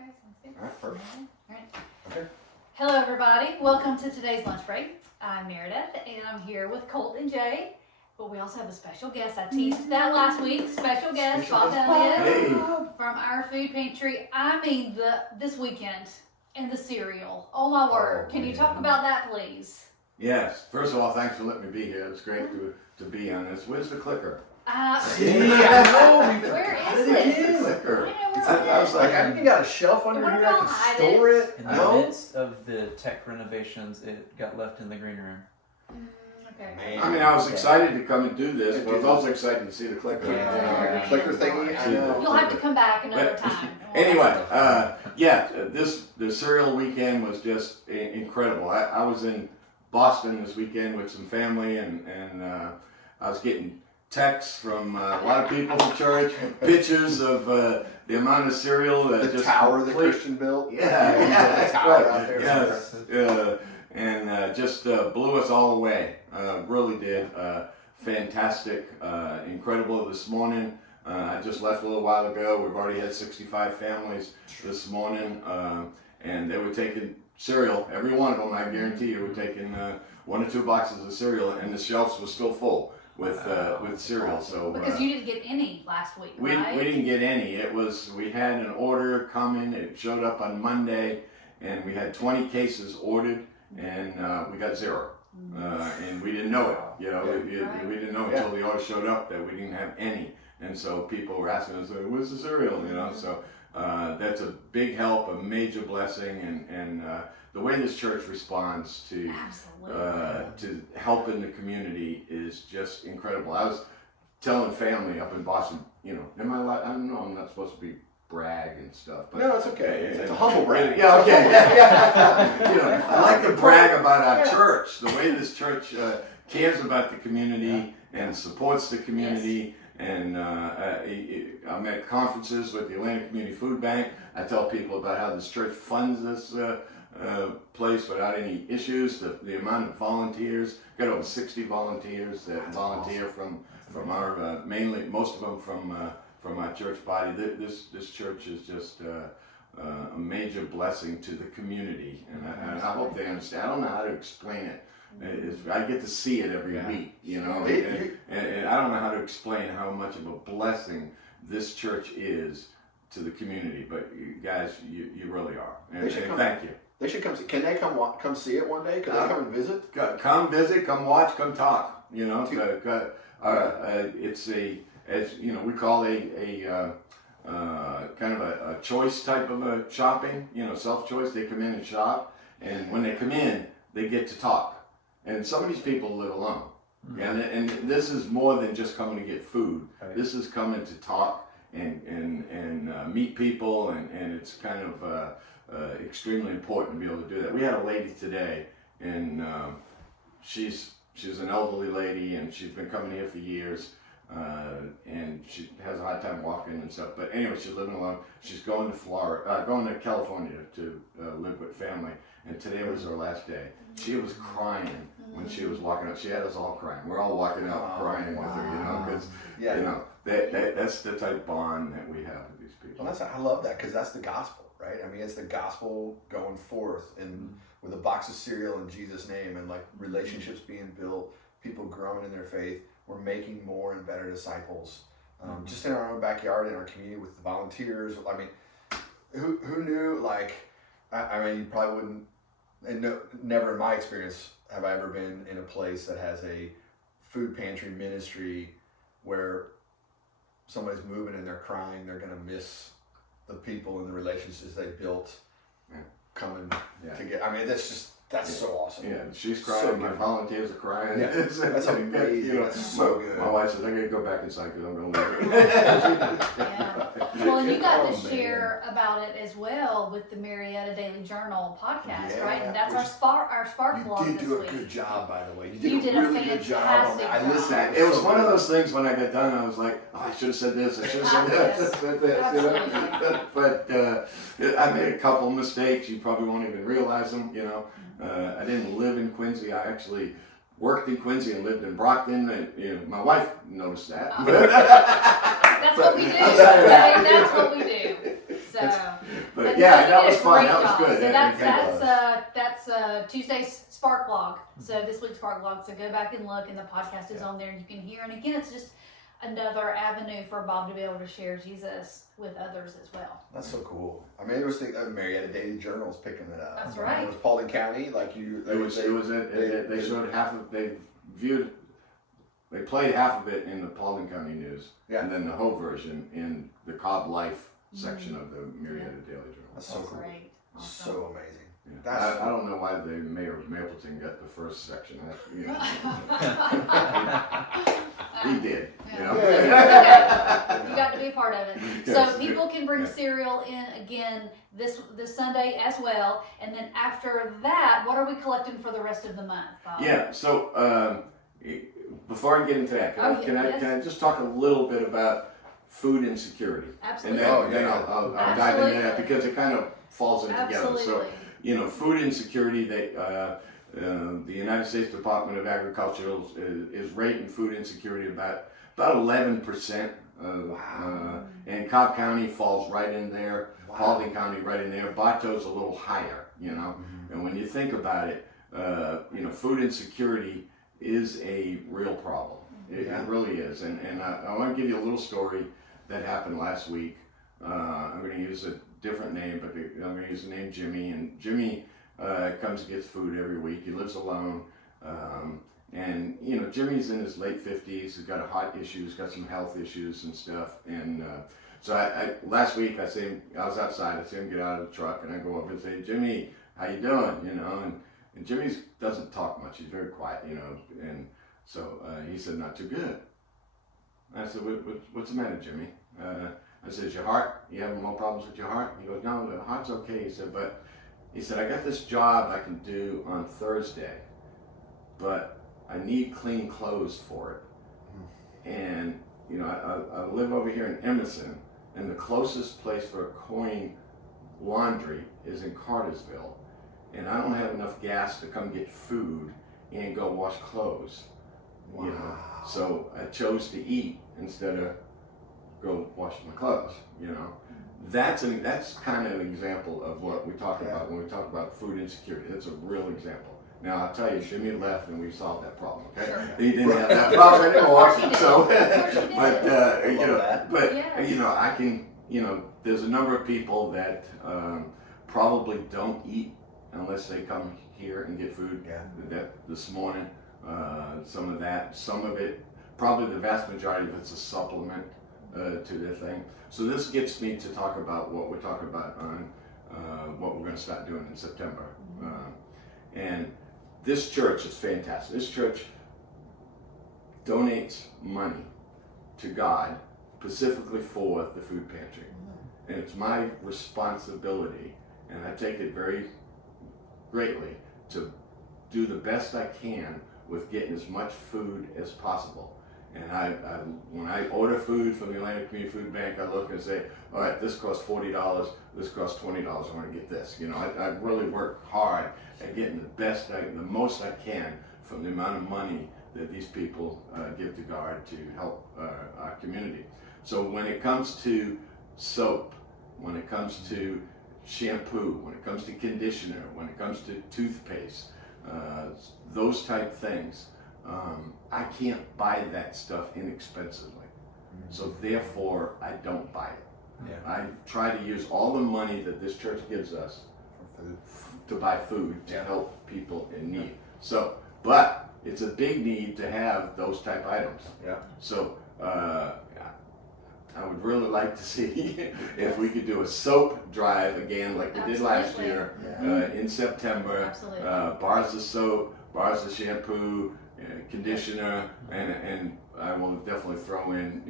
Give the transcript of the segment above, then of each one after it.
Okay, sounds good. All right, perfect. All right. Okay. Hello, everybody. Welcome to today's lunch break. I'm Marietta, and I'm here with Colt and Jay. But we also have a special guest. I teased that last week. Special guest, Bob Elliott Hey. from our food pantry. I mean, this weekend and the cereal. Oh my word! Can you talk about that, please? Yes. First of all, thanks for letting me be here. It's great to be on this. Where's the clicker? Where is The it? clicker. I was like, I think you got a shelf under What here. about I can hide store it. In the No. midst of the tech renovations, it got left in the green room. Okay. Man. I mean, I was excited to come and do this, but I was also excited to see the clicker. Yeah. Clicker thingy. I know. You'll have to come back another But- time. Anyway, the cereal weekend was just incredible. I was in Boston this weekend with some family, and I was getting texts from a lot of people from church, pictures of the amount of cereal that The just tower that complete- Christian built. Yeah, The tower right. out there. Yes, and just blew us all away. Really did. Fantastic, incredible this morning. I just left a little while ago. We've already had 65 families this morning, and they were taking cereal. Every one of them, I guarantee you, were taking 1 or 2 boxes of cereal, and the shelves were still full with cereal. So Because you didn't get any last week, we right? didn't get any. We had an order coming. It showed up on Monday, and we had 20 cases ordered, and we got 0. And we didn't know it. You know, we didn't know until the order showed up that we didn't have any. And so people were asking us, "Where's the cereal?" You know, so that's a big help, a major blessing, and the way this church responds to helping the community is just incredible. I was telling family up in Boston, you know, I don't know, I'm not supposed to be brag and stuff, but No, it's okay. It's a humble brag. Yeah, okay. You know, I like to brag about our church, the way this church cares about the community and supports the community. And I'm at conferences with the Atlanta Community Food Bank. I tell people about how this church funds this place without any issues. The amount of volunteers, got over 60 volunteers that volunteer from our mainly most of them from our church body. This church is just a major blessing to the community, and I hope they understand. I don't know how to explain it. I get to see it every week, you know, and I don't know how to explain how much of a blessing this church is to the community. But you guys, you really are, and thank you. They should come see. Can they come see it one day? Can they come and visit? Come visit, come watch, come talk. You know, it's as you know, we call a kind of a choice type of a shopping. You know, self-choice. They come in and shop, and when they come in, they get to talk. And some of these people live alone. Mm-hmm. And this is more than just coming to get food. Right. This is coming to talk and meet people, and it's kind of extremely important to be able to do that. We had a lady today, and she's an elderly lady, and she's been coming here for years, and she has a hard time walking and stuff. But anyway, she's living alone. She's going to California to live with family. And today was her last day. She was crying when she was walking out. She had us all crying. We're all walking out crying with her, you know, because you know that's the type of bond that we have with these people. Well, I love that, because that's the gospel, right? I mean, it's the gospel going forth, and with a box of cereal in Jesus' name, and like relationships being built, people growing in their faith. We're making more and better disciples, just in our own backyard, in our community, with the volunteers. I mean, who knew? Like, I mean, you probably wouldn't. And never in my experience have I ever been in a place that has a food pantry ministry where somebody's moving and they're crying. They're going to miss the people and the relationships they built coming together. I mean, that's so awesome. Yeah, she's crying. So my good. volunteers are crying. Yeah. That's amazing. You know, that's so good. My wife says, I got to go back inside because I'm going to leave. Yeah. Well, and you got to share about it as well with the Marietta Daily Journal podcast, right? And that's our Spark blog You this did do a week. good job, by the way. You did a really good job on that. I listened. It was one of those things when I got done, I was like, oh, I should have said this, I should have said this, you know? But I made a couple of mistakes. You probably won't even realize them, you know. I didn't live in Quincy. I actually worked in Quincy and lived in Brockton, and you know, my wife noticed that. That's what we do. That's what we do. So. But And yeah, so that you was did a fun. great That was job. good. So That- that's Tuesday's Spark Blog. So this week's Spark Blog. So go back and look, and the podcast is on there, and you can hear. And again, it's just another avenue for Bob to be able to share Jesus with others as well. That's so cool. I mean, it was the Marietta Daily Journal's picking it up. That's right. It was Paulding County, like you. They showed half of, they played half of it in the Paulding County News, Yeah. and then the whole version in the Cobb Life section of the Marietta Daily Journal. That's so cool. Great. Awesome. So amazing. Yeah. That's- I don't know why the mayor of Mapleton got the first section. He did. You know? You got to be a part of it. Yes. So people can bring Yeah. cereal in again this Sunday as well, and then after that, what are we collecting for the rest of the month, Bob? Yeah. So before I get into that, can I just talk a little bit about food insecurity? Absolutely. And then I'll dive into that because it kind of falls in together. So food insecurity. The United States Department of Agriculture is rating food insecurity about 11%. And Cobb County falls right in there. Wow. Paulding County right in there. Bartow's a little higher, And when you think about it, food insecurity is a real problem. It really is. And I want to give you a little story that happened last week. I'm going to use a different name, but I'm going to use the name Jimmy. And Jimmy comes and gets food every week. He lives alone. And Jimmy's in his late 50s. He's got a heart issue. He's got some health issues and stuff. And so I last week I was outside. I see him get out of the truck, and I go over and say, "Jimmy, how you doing?" And Jimmy doesn't talk much. He's very quiet, And so he said, "Not too good." I said, "What's the matter, Jimmy?" I said, "Is your heart? You having more problems with your heart?" He goes, "No, the heart's okay." He said, "But," he said, "I got this job I can do on Thursday, but I need clean clothes for it. And, I live over here in Emerson, and the closest place for clean laundry is in Cartersville. And I don't have enough gas to come get food and go wash clothes. Wow. So I chose to eat instead of go wash my clothes, That's kind of an example of what we talk about when we talk about food insecurity. That's a real example. Now I'll tell you, Jimmy left and we solved that problem. Okay, Sure. He didn't have that problem anymore. Of course he So, did. I can, there's a number of people that probably don't eat unless they come here and get food. Yeah. That this morning, some of it, probably the vast majority of it's a supplement to their thing. So this gets me to talk about what we're talking about on what we're going to start doing in September. And this church is fantastic. This church donates money to God specifically for the food pantry. And it's my responsibility, and I take it very greatly, to do the best I can with getting as much food as possible. And when I order food from the Atlantic Community Food Bank, I look and say, all right, this costs $40, this costs $20, I want to get this. I really work hard at getting the most I can from the amount of money that these people give to God to help our community. So when it comes to soap, when it comes to shampoo, when it comes to conditioner, when it comes to toothpaste, those type things, I can't buy that stuff inexpensively. So therefore, I don't buy it. Yeah. I try to use all the money that this church gives us For food. to buy food to Yeah. help people in need. So, but it's a big need to have those type items. Yeah. So, I would really like to see if we could do a soap drive again like we did last Absolutely. year in September. Absolutely. Bars of soap, bars of shampoo, conditioner, and I will definitely throw in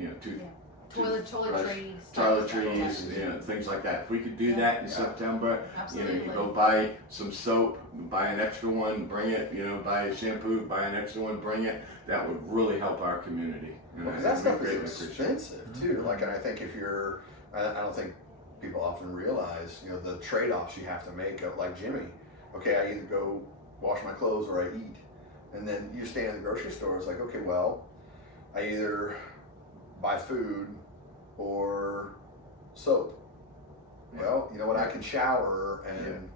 toiletries, things like that. If we could do that in September, Absolutely. you go buy some soap, buy an extra one, bring it. Buy a shampoo, buy an extra one, bring it. That would really help our community. Because that stuff is expensive too. Like, and I think if you're, I don't think people often realize, the trade-offs you have to make. Like Jimmy, okay, I either go wash my clothes or I eat, and then you stand in the grocery store. It's like, okay, well, I either buy food or soap. well, you know what, I can shower and,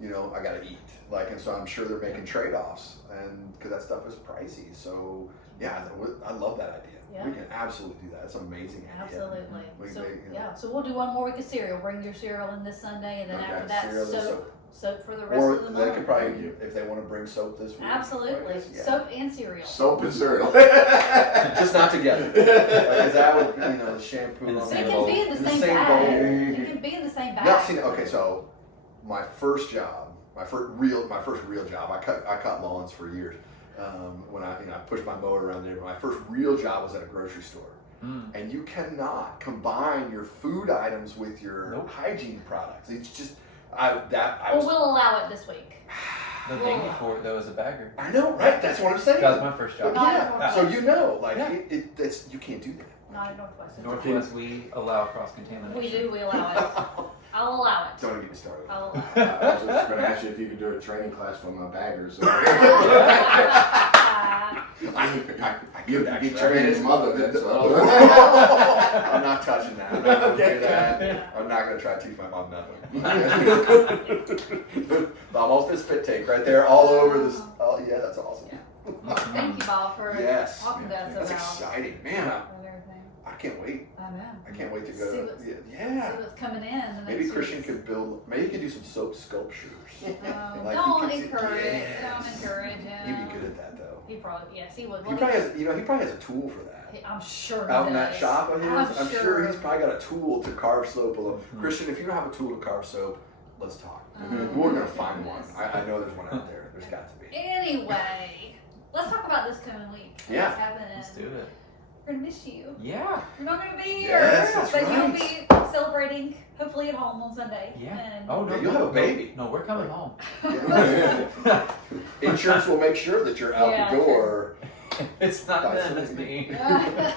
you know, I gotta eat. Like, and so I'm sure they're making trade-offs, and because that stuff is pricey. So, yeah, I love that idea. Yeah. We can absolutely do that. It's an amazing idea. Absolutely. We So, make, you know, yeah, so we'll do one more week of cereal. Bring your cereal in this Sunday, and then Okay, after that, cereal and soap for the rest Or of the they month. could probably, if they want to bring soap this week. Absolutely. I guess, yeah. Soap and cereal. Soap and cereal. Just not together. Because that would, you know, the shampoo. In the on But same it the- can be in In the the same same bag. bowl. It can be in the same bag. No, see, okay, so my first job, my first real job, I cut lawns for years. When I pushed my mower around there, but my first real job was at a grocery store. And you cannot combine your food items with your hygiene products. It's just We'll allow it this week. The thing before it though is a bagger. I know, right? That's what I'm saying. That was my first But job. yeah, so you know, like Yeah. it's you can't do that. Not in Northwest. Northwest, we allow cross contamination. We do. We allow it. I'll allow it. Don't even get me started. I'll allow it. I was just going to ask you if you could do a training class from a bagger. So. You I get trained his mother. That's all. I'm not touching that. I'm not going to do that. I'm not going to try to teach my mom nothing. Almost a spit take right there, all over this. Oh, yeah, that's awesome. Thank you, Bob, for Yes. talking to us That's about exciting, man. everything. I can't wait. I know. I can't wait to go. See what's- Yeah. See what's coming in. the Maybe next Christian weeks. could build. Maybe he could do some soap sculptures. Like Don't he could- encourage. yes. Don't encourage him. He'd be good at that, though. He probably, yes, he would. He Well, probably has. You know, he probably has a tool for that. I'm sure he Out in does. that shop of his, I'm sure he's sure. probably got a tool to carve soap. Christian, if you don't have a tool to carve soap, let's talk. Oh, We're gonna my find one. goodness. I know there's one out there. There's got to be. Anyway, let's talk about this coming week. Yeah. What's happening? Let's do it. We're gonna miss you. Yeah. You're not gonna be here. Yes, that's but right. you'll be celebrating, hopefully at home on Sunday. Yeah. And Oh no. Yeah, you'll have a baby. No, we're coming home. Insurance will make sure that you're out Yeah, the door. It's not Buy them, some it's me. Man,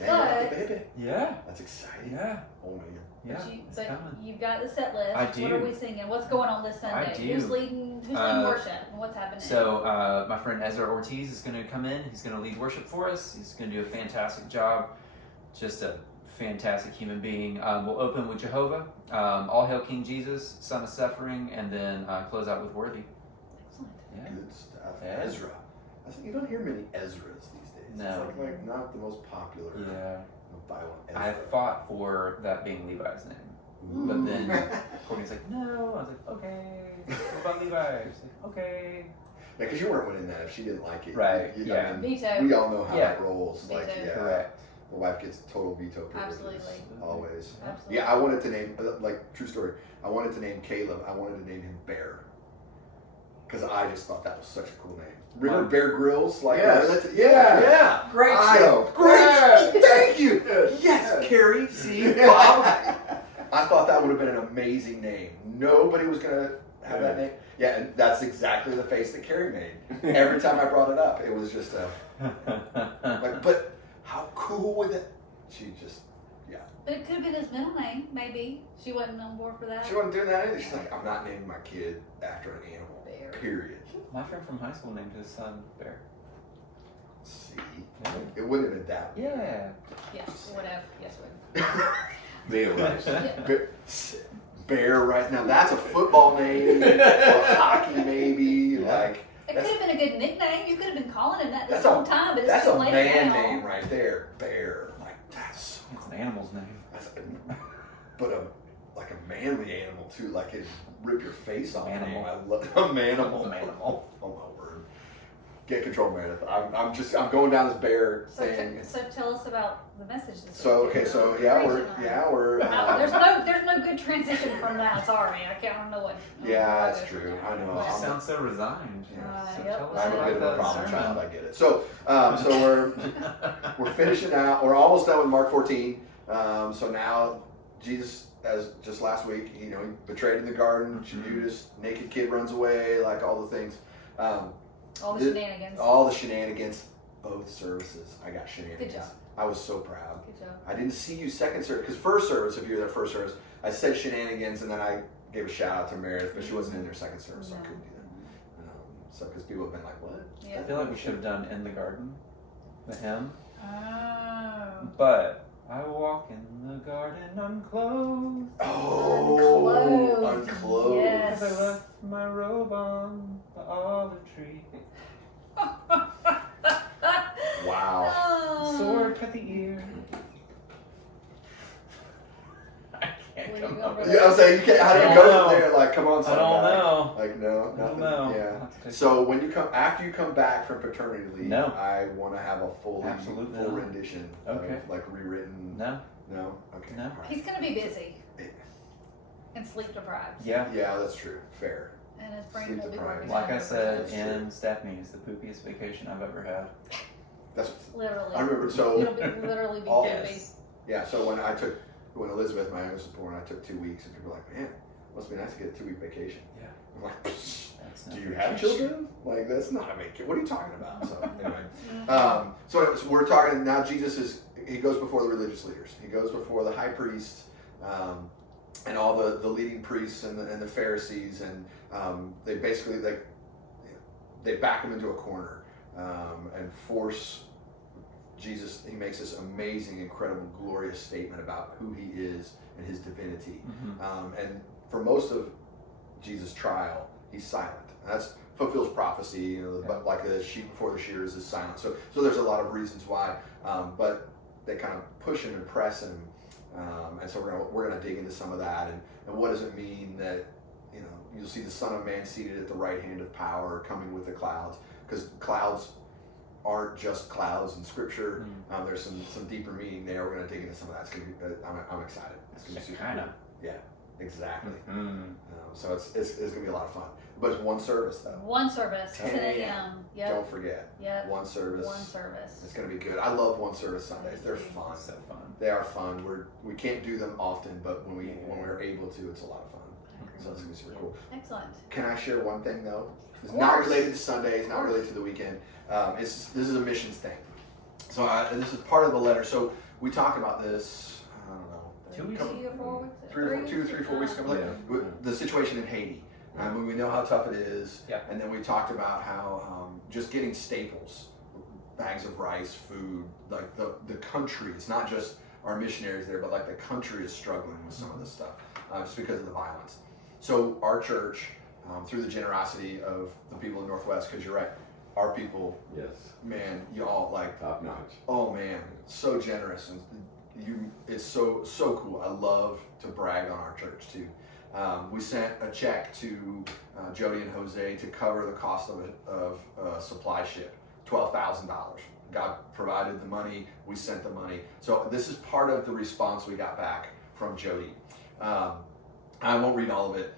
you have the baby. Yeah. That's exciting. Yeah. Oh man. Yeah. But It's coming. you've got the set list. I What do. are we singing? What's going on this Sunday? do. Who's leading worship? And what's happening? So my friend Ezra Ortiz is going to come in. He's going to lead worship for us. He's going to do a fantastic job. Just a fantastic human being. We'll open with Jehovah, All Hail King Jesus, Son of Suffering, and then close out with Worthy. Excellent. Yeah. Good stuff. Yeah. Ezra. You don't hear many Ezras these days. No. It's like not the most popular. Yeah. Bible. I fought for that being Levi's name. But then Courtney's like, no. I was like, okay. What about Levi? She's like, okay. Yeah, because you weren't winning that if she didn't like it. Right, I yeah. mean, Veto. we all know how Yeah. it rolls. Like, Veto. yeah. Correct. The wife gets total veto privileges. Absolutely. Always. Absolutely. Yeah, I wanted to name, like, true story, I wanted to name Caleb, I wanted to name him Bear. Because I just thought that was such a cool name. Remember Bear Grylls? Like, Yes. yeah. Great I- show. Great Yeah. show. Thank you. Yes. Yes, Carrie, see, Bob. I thought that would have been an amazing name. Nobody was going to have that name. Yeah, and that's exactly the face that Carrie made. Every time I brought it up, it was just like, but how cool would it? She just, yeah. But it could have been his middle name, maybe. She wasn't on board for that. She wasn't doing that either. She's like, I'm not naming my kid after an animal. Bear. Period. My friend from high school named his son Bear. See, Yeah. it wouldn't have been that. Yes, whatever. Yes, whatever. Realize. Yeah. Bear right now. That's a football name. Or hockey maybe. Like It could have been a good nickname. You could have been calling him that this That's a- whole time, but it's that's too a late man now. name right there. Bear. Like that's It's an animal's name. that's but like a manly animal too. Like it rip your face off. Manimal. Name. I love a manimal. Manimal. Oh my word. Get control, Meredith. I'm going down this bear So, thing. so tell us about the message this So week. okay, so we're There's no good transition from that. Sorry, I don't know what. Yeah, that's true. I know. You just sound so resigned. So yep. tell us I'm a about bit of a the problem sermon. child. I get it. So we're finishing out. We're almost done with Mark 14. So now Jesus, as just last week, he betrayed in the garden. Judas, naked kid runs away, like all the things. All the shenanigans. All the shenanigans. Both services, I got shenanigans. Good job. I was so proud. Good job. I didn't see you second service, because first service, if you were there first service, I said shenanigans, and then I gave a shout out to Meredith, but she wasn't in there second service, so I couldn't do that. So because people have been like, what? Yeah. I feel like we should have done In the Garden with him. Oh. But I walk in the garden unclothed. Oh, unclothed. Yes. I left my robe on the olive tree. Wow. Oh. Sword cut the ear. I can't Where come you up going, with Yeah, I'm saying, you can't, how do you I go don't from know. there? Like, come on, I son. don't guy. know. Like, no, I don't nothing. know. Yeah. I'll have to take- So when you come, after you come back from paternity leave, No. I want to have a full Absolutely full not. rendition Okay. of like rewritten. No. No. Okay. No. All right. He's going to be busy and sleep deprived. Yeah. Yeah, that's true. Fair. And his brain Sleep will be deprived. working. Like I said 100%. in staff meetings, the poopiest vacation I've ever had. That's. Literally. I remember. It'll So be, literally be all- poopy. yeah. So when Elizabeth, my youngest, was born, I took 2 weeks, and people were like, "Man, must be nice to get a 2-week vacation." Yeah. I'm like, That's "Do not you have vacation. children? Like, that's not a vacation. What are you talking about?" So anyway. Mhm. So we're talking now. He goes before the religious leaders. He goes before the high priest and all the leading priests and the Pharisees, and they basically they back him into a corner and force Jesus. He makes this amazing, incredible, glorious statement about who he is and his divinity. Mhm. And for most of Jesus' trial, he's silent. And that's fulfills prophecy, you know, Yeah. but like the sheep before the shears is silent. So there's a lot of reasons why, but they kind of push him and press him, and so we're gonna dig into some of that and what does it mean that, you know, you'll see the Son of Man seated at the right hand of power, coming with the clouds, because clouds aren't just clouds in Scripture. There's some deeper meaning there. We're gonna dig into some of that. It's gonna be, I'm excited. It's gonna be super Kinda. cool. Yeah, exactly. Mm. So it's gonna be a lot of fun. But it's one service though. One service, 10 10 a.m. a.m. Yep. Don't forget. Yep. One service. One service. It's gonna be good. I love one service Sundays. They're fun. So fun. They are fun. We can't do them often, but when we're able to, it's a lot of fun. So it's gonna be super cool. Excellent. Can I share one thing though? It's Of not course. related to Sundays, not related to the weekend. This is a missions thing. So this is part of the letter. So we talked about this. I don't know. 2 weeks? couple- 3 or 4 weeks? 3 or 4 weeks ago. Yeah. The situation in Haiti. We know how tough it is. Yeah. And then we talked about how just getting staples, bags of rice, food, like the country, it's not just our missionaries there, but like the country is struggling with some of this stuff just because of the violence. So our church, through the generosity of the people in Northwest, because you're right, our people, Yes. man, y'all like, Top notch. oh man, so generous, and it's so cool. I love to brag on our church too. We sent a check to Jody and Jose to cover the cost of a supply ship, $12,000. God provided the money. We sent the money. So this is part of the response we got back from Jody. I won't read all of it,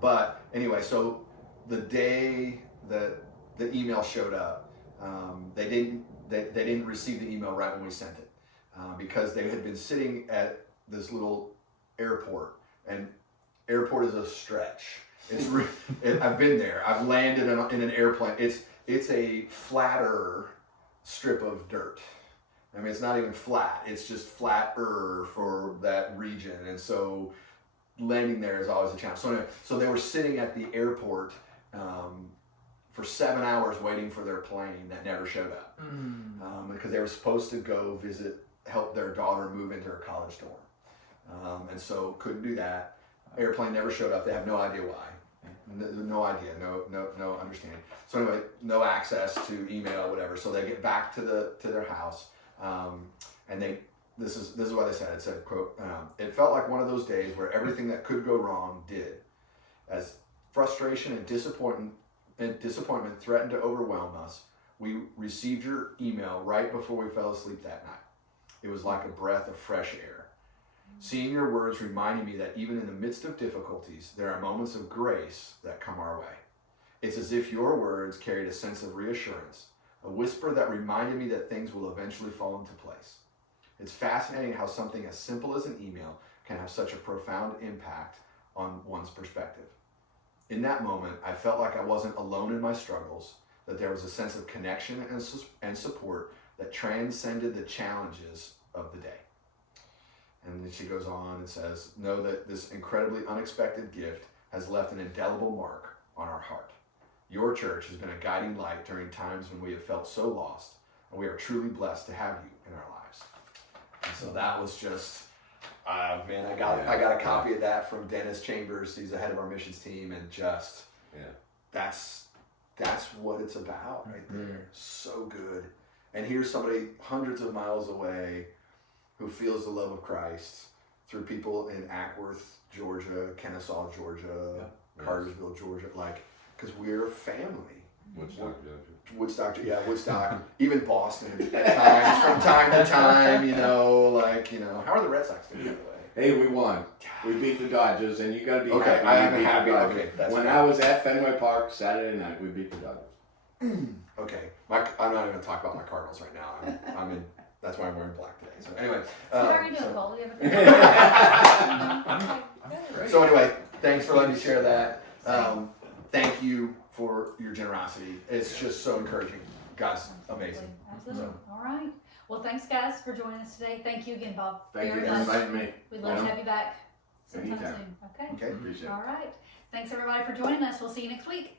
but anyway. So the day that the email showed up, they didn't receive the email right when we sent it because they had been sitting at this little airport, and airport is a stretch. I've been there. I've landed in an airplane. It's a flatter strip of dirt. I mean, it's not even flat. It's just flatter for that region, and so landing there is always a challenge. So anyway, so they were sitting at the airport for 7 hours waiting for their plane that never showed up because they were supposed to go help their daughter move into her college dorm, and so couldn't do that. Airplane never showed up. They have no idea why. No idea. No understanding. So anyway, no access to email, whatever. So they get back to their house, and this is what they said. It said, quote, "It felt like one of those days where everything that could go wrong did. As frustration and disappointment threatened to overwhelm us, we received your email right before we fell asleep that night. It was like a breath of fresh air. Seeing your words reminded me that even in the midst of difficulties, there are moments of grace that come our way. It's as if your words carried a sense of reassurance, a whisper that reminded me that things will eventually fall into place. It's fascinating how something as simple as an email can have such a profound impact on one's perspective. In that moment, I felt like I wasn't alone in my struggles, that there was a sense of connection and support that transcended the challenges of the day." And then she goes on and says, "Know that this incredibly unexpected gift has left an indelible mark on our heart. Your church has been a guiding light during times when we have felt so lost, and we are truly blessed to have you in our lives." And So that was just, man, I got a copy of that from Dennis Chambers. He's the head of our missions team, and just that's what it's about right there. So good. And here's somebody hundreds of miles away who feels the love of Christ through people in Ackworth, Georgia, Kennesaw, Georgia, Cartersville, Georgia, like, because we're a family. Woodstock, even Boston at times, from time to time, how are the Red Sox doing, by the way? Hey, we won. We beat the Dodgers, and you got to be Okay, happy. I am we beat the happy. Dodgers. Okay, that's when fine. I was at Fenway Park Saturday night, we beat the Dodgers. Okay, I'm not even going to talk about my Cardinals right now. I'm in. That's why I'm wearing black today. So anyway, So how are you doing, Cole? Do you have a so anyway, thanks for letting me share that. Thank you for your generosity. It's just so encouraging. God's amazing. Absolutely. All right. Well, thanks, guys, for joining us today. Thank you again, Bob. Thank you very for much. inviting me. We'd love to have you back sometime Anytime. soon. Okay. Okay. Appreciate it. All right. Thanks, everybody, for joining us. We'll see you next week.